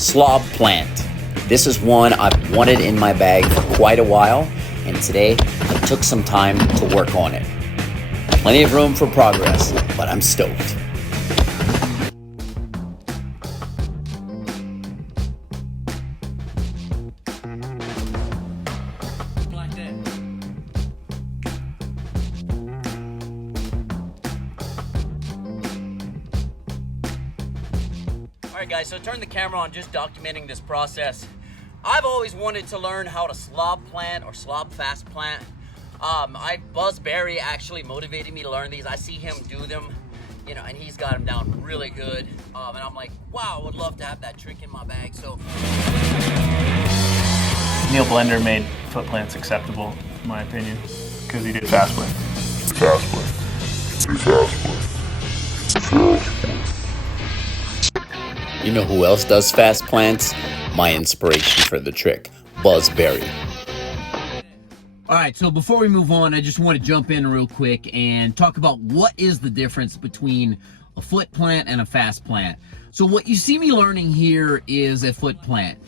Slob Plant. This is one I've wanted in my bag for quite a while, and today I took some time to work on it. Plenty of room for progress, but I'm stoked. Alright guys, so turn the camera on, just documenting this process. I've always wanted to learn how to slob plant or slob fast plant. Buzz Barry actually motivated me to learn these. I see him do them, you know, and he's got them down really good. And I'm like, wow, I would love to have that trick in my bag. So Niel Blender made foot plants acceptable, in my opinion, because he did fast plants. You know who else does fast plants? My inspiration for the trick, Buzz Barry. All right, so before we move on, I just want to jump in real quick and talk about what is the difference between a foot plant and a fast plant. So what you see me learning here is a foot plant.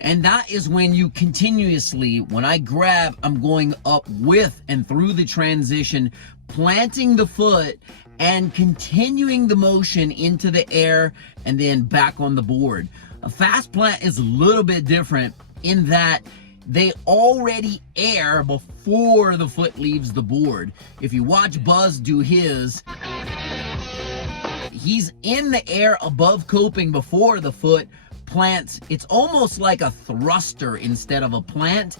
And that is when you continuously, when I grab, I'm going up with and through the transition, planting the foot and continuing the motion into the air and then back on the board. A fast plant is a little bit different in that they already air before the foot leaves the board. If you watch Buzz do his, he's in the air above coping before the foot plants. It's almost like a thruster instead of a plant.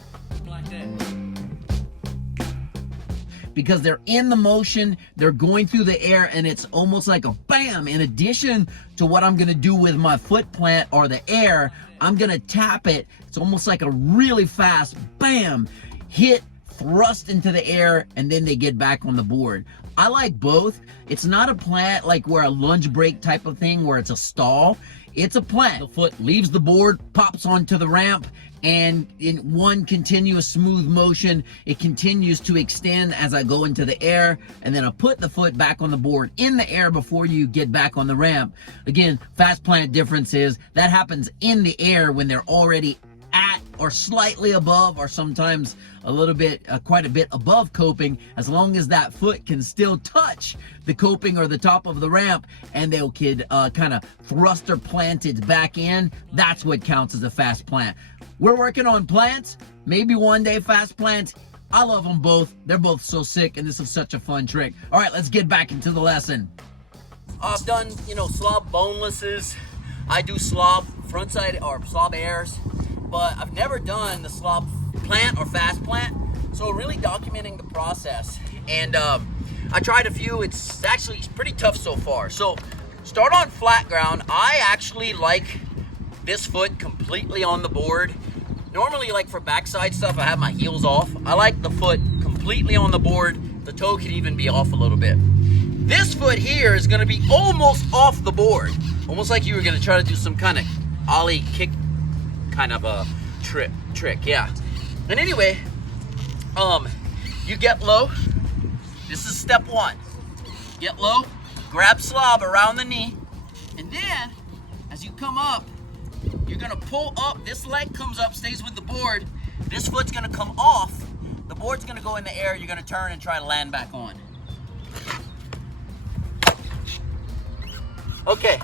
Because they're in the motion, they're going through the air, and it's almost like a bam. In addition to what I'm gonna do with my foot plant or the air, I'm gonna tap it. It's almost like a really fast bam, hit, thrust into the air, and then they get back on the board. I like both. It's not a plant like where a lunge break type of thing where it's a stall. It's a plant. The foot leaves the board, pops onto the ramp, and in one continuous smooth motion, it continues to extend as I go into the air, and then I put the foot back on the board in the air before you get back on the ramp. Again, fast plant difference is that happens in the air when they're already at or slightly above, or sometimes a little bit, quite a bit above coping. As long as that foot can still touch the coping or the top of the ramp, and they could kind of thruster plant it back in, that's what counts as a fast plant. We're working on plants, maybe one day fast plants. I love them both. They're both so sick, and this is such a fun trick. All right, let's get back into the lesson. I've done, you know, slob bonelesses. I do slob frontside or slob airs, but I've never done the slob plant or fast plant. So really documenting the process. And I tried a few. It's actually pretty tough so far. So start on flat ground. I actually like this foot completely on the board. Normally, like for backside stuff, I have my heels off. I like the foot completely on the board. The toe could even be off a little bit. This foot here is gonna be almost off the board. Almost like you were gonna try to do some kind of ollie kick kind of a trick, yeah. And anyway, you get low. This is step one. Get low, grab slob around the knee, and then as you come up, you're gonna pull up. This leg comes up, stays with the board. This foot's gonna come off. The board's gonna go in the air. You're gonna turn and try to land back on. Okay,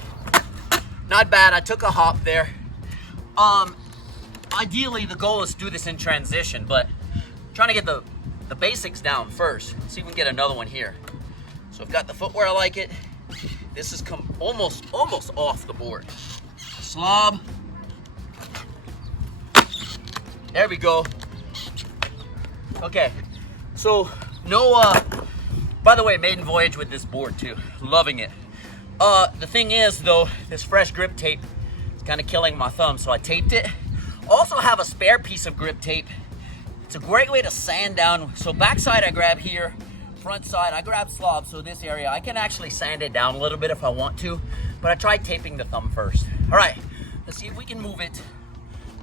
not bad. I took a hop there. Ideally, the goal is to do this in transition, but I'm trying to get the basics down first. See if we can get another one here. So I've got the foot where I like it. This has come almost off the board. Slob. There we go. Okay, so no, by the way, maiden voyage with this board too. Loving it. The thing is though, this fresh grip tape is kind of killing my thumb, so I taped it. Also have a spare piece of grip tape. It's a great way to sand down. So backside I grab here, front side I grab slob, so this area I can actually sand it down a little bit if I want to, but I tried taping the thumb first. All right, let's see if we can move it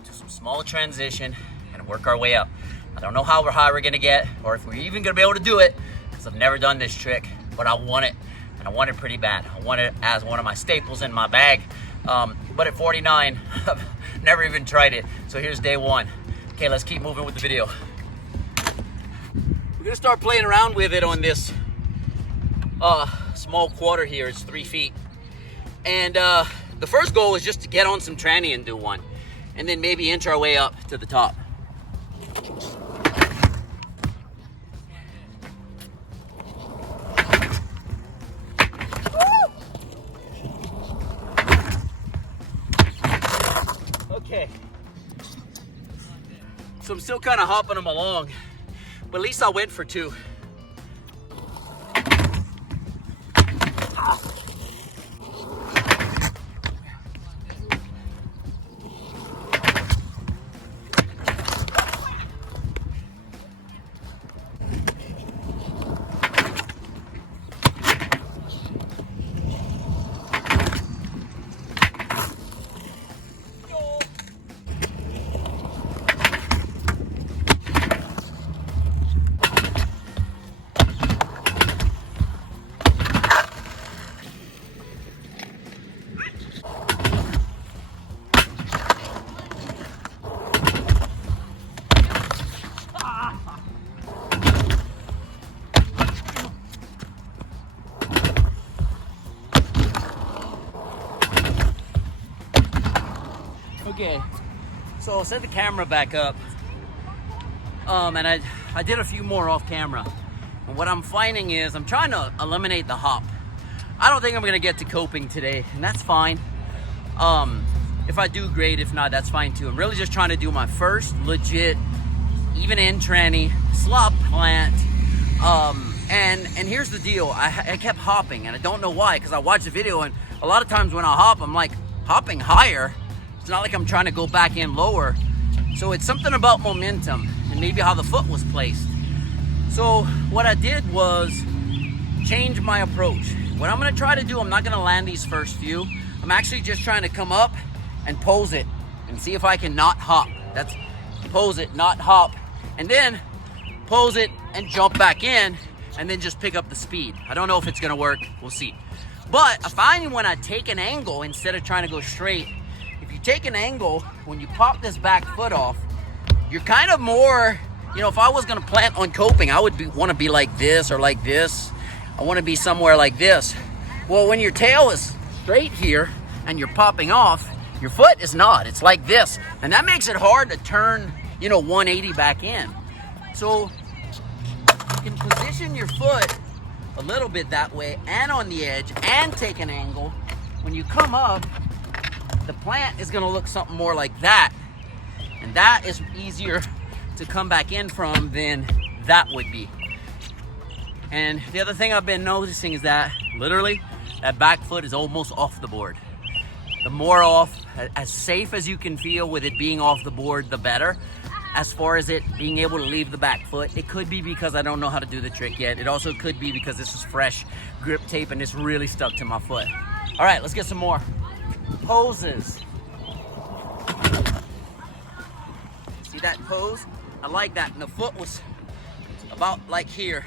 to some small transition and work our way up. I don't know how high we're gonna get, or if we're even gonna be able to do it, because I've never done this trick, but I want it, and I want it pretty bad. I want it as one of my staples in my bag. But at 49, I've never even tried it. So here's day one. Okay, let's keep moving with the video. We're gonna start playing around with it on this small quarter here. It's 3 feet. And the first goal is just to get on some tranny and do one. And then maybe inch our way up to the top. Okay. So I'm still kind of hopping them along, but at least I went for 2. Okay, so I'll set the camera back up, and I did a few more off camera, and what I'm finding is I'm trying to eliminate the hop. I don't think I'm gonna get to coping today, and that's fine. If I do, great. If not, that's fine too. I'm really just trying to do my first legit, even in tranny, slob plant. And here's the deal, I kept hopping, and I don't know why, because I watched the video, and a lot of times when I hop, I'm like hopping higher. It's not like I'm trying to go back in lower. So it's something about momentum and maybe how the foot was placed. So what I did was change my approach. What I'm gonna try to do, I'm not gonna land these first few. I'm actually just trying to come up and pose it and see if I can not hop. That's pose it, not hop, and then pose it and jump back in and then just pick up the speed. I don't know if it's gonna work, we'll see. But I find when I take an angle instead of trying to go straight, if you take an angle, when you pop this back foot off, you're kind of more, you know, if I was gonna plant on coping, I would want to be like this or like this. I want to be somewhere like this. Well, when your tail is straight here and you're popping off, your foot is not. It's like this. And that makes it hard to turn, you know, 180 back in. So you can position your foot a little bit that way and on the edge and take an angle. When you come up, the plant is gonna look something more like that. And that is easier to come back in from than that would be. And the other thing I've been noticing is that literally that back foot is almost off the board. The more off, as safe as you can feel with it being off the board, the better. As far as it being able to leave the back foot, it could be because I don't know how to do the trick yet. It also could be because this is fresh grip tape and it's really stuck to my foot. All right, let's get some more poses. See that pose? I like that. And the foot was about like here.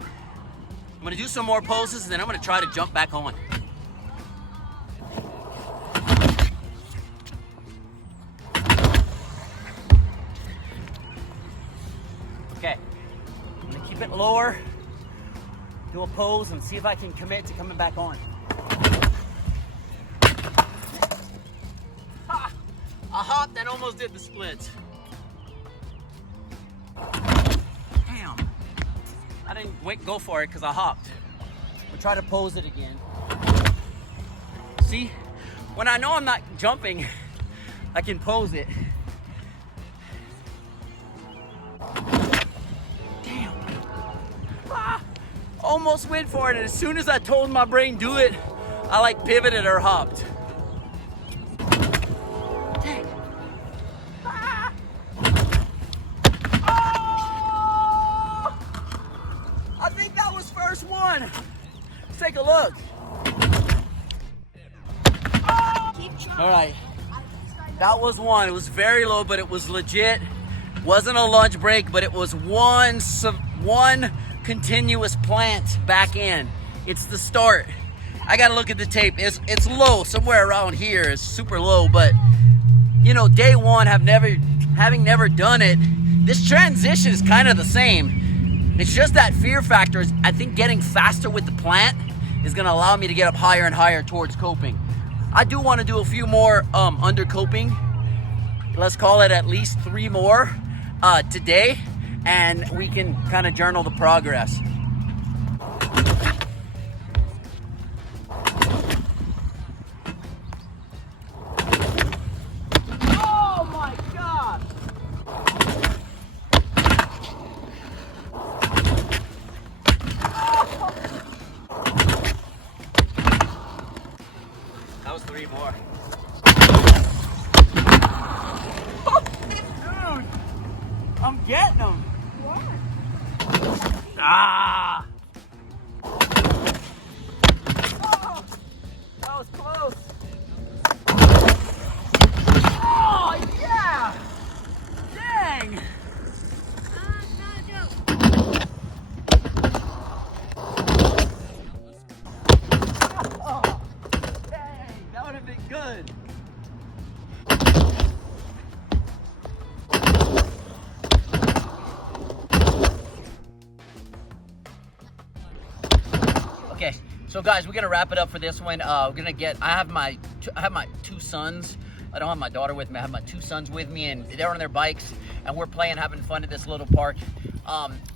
I'm gonna do some more poses and then I'm gonna try to jump back on. Okay, I'm gonna keep it lower, do a pose and see if I can commit to coming back on. Ha! I hopped and almost did the splits. Damn. I didn't go for it because I hopped. We'll try to pose it again. See, when I know I'm not jumping, I can pose it. Damn. Ah, almost went for it, and as soon as I told my brain do it, I like pivoted or hopped. Dang. Ah. Oh! I think that was first one. Let's take a look. All right, that was one. It was very low, but it was legit. Wasn't a lunge break, but it was one continuous plant back in. It's the start. I gotta look at the tape. It's low, somewhere around here. It's super low, but you know, day one, having never done it, this transition is kind of the same. It's just that fear factor is, I think, getting faster with the plant is gonna allow me to get up higher and higher towards coping. I do want to do a few more under coping. Let's call it at least 3 more today, and we can kind of journal the progress. Oh my God! That was 3 more. Dude, I'm getting them. Ah! Oh, that was close. Oh, yeah! Dang! Oh, dang, that would have been good. Okay, so guys, we're gonna wrap it up for this one. We're gonna get. I have my 2 sons. I don't have my daughter with me. I have my 2 sons with me, and they're on their bikes, and we're playing, having fun at this little park.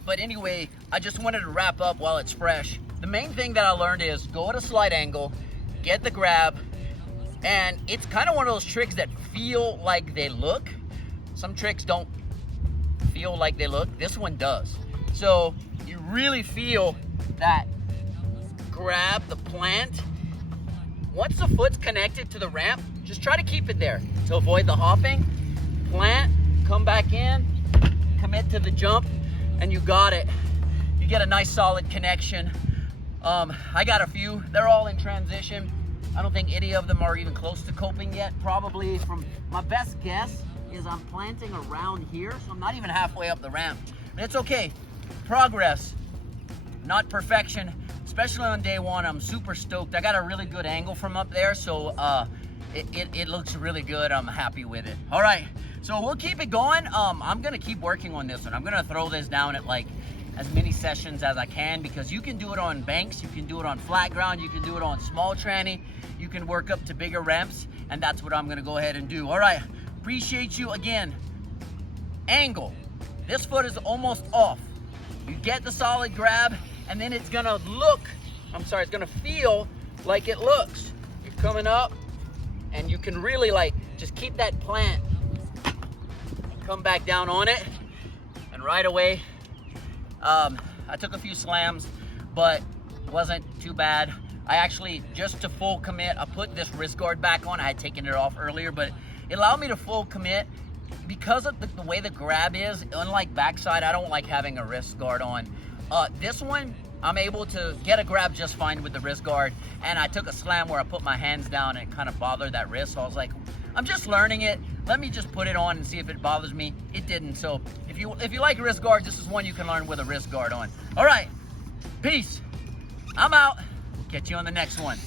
But anyway, I just wanted to wrap up while it's fresh. The main thing that I learned is go at a slight angle, get the grab, and it's kind of one of those tricks that feel like they look. Some tricks don't feel like they look. This one does. So you really feel that grab the plant. Once the foot's connected to the ramp, just try to keep it there to avoid the hopping. Plant, come back in, commit to the jump, and you got it. You get a nice solid connection. I got a few. They're all in transition. I don't think any of them are even close to coping yet. Probably, from my best guess, is I'm planting around here, so I'm not even halfway up the ramp. But it's okay. Progress, not perfection. Especially on day one, I'm super stoked. I got a really good angle from up there, so it looks really good. I'm happy with it. All right, so we'll keep it going. I'm gonna keep working on this one. I'm gonna throw this down at like as many sessions as I can, because you can do it on banks, you can do it on flat ground, you can do it on small tranny, you can work up to bigger ramps, and that's what I'm gonna go ahead and do. All right, appreciate you again. Angle, this foot is almost off. You get the solid grab, and then it's gonna it's gonna feel like it looks. You're coming up, and you can really like just keep that plant, come back down on it, and right away, I took a few slams, but wasn't too bad. I actually, just to full commit, I put this wrist guard back on. I had taken it off earlier, but it allowed me to full commit. Because of the way the grab is, unlike backside, I don't like having a wrist guard on. This one, I'm able to get a grab just fine with the wrist guard, and I took a slam where I put my hands down and it kind of bothered that wrist, so I was like, I'm just learning it. Let me just put it on and see if it bothers me. It didn't, so if you like wrist guards, this is one you can learn with a wrist guard on. All right, peace. I'm out. Catch you on the next one.